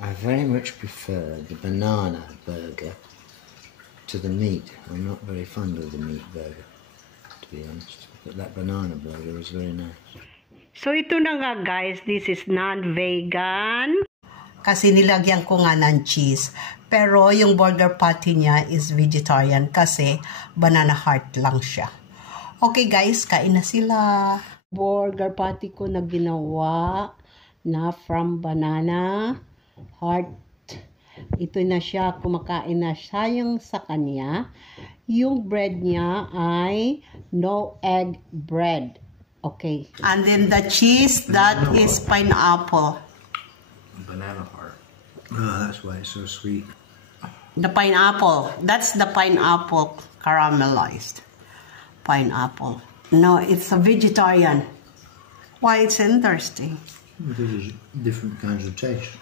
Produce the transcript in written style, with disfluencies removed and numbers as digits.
I very much prefer the banana burger to the meat. I'm not very fond of the meat burger, to be honest. But that banana burger was very nice. So ito na nga guys, this is non-vegan. Kasi nilagyan ko nga ng cheese. Pero yung burger patty niya is vegetarian kasi banana heart lang siya. Okay guys, kain na sila. Burger patty ko na ginawa na from banana heart. Ito na siya, kumakain na. Sayang sa kanya, yung bread niya ay no egg bread. Okay. And then the cheese, that is pineapple. Banana heart. Oh, that's why it's so sweet. The pineapple, that's the pineapple caramelized. Pineapple. No, it's a vegetarian. Why it's interesting? Because it's different kinds of taste.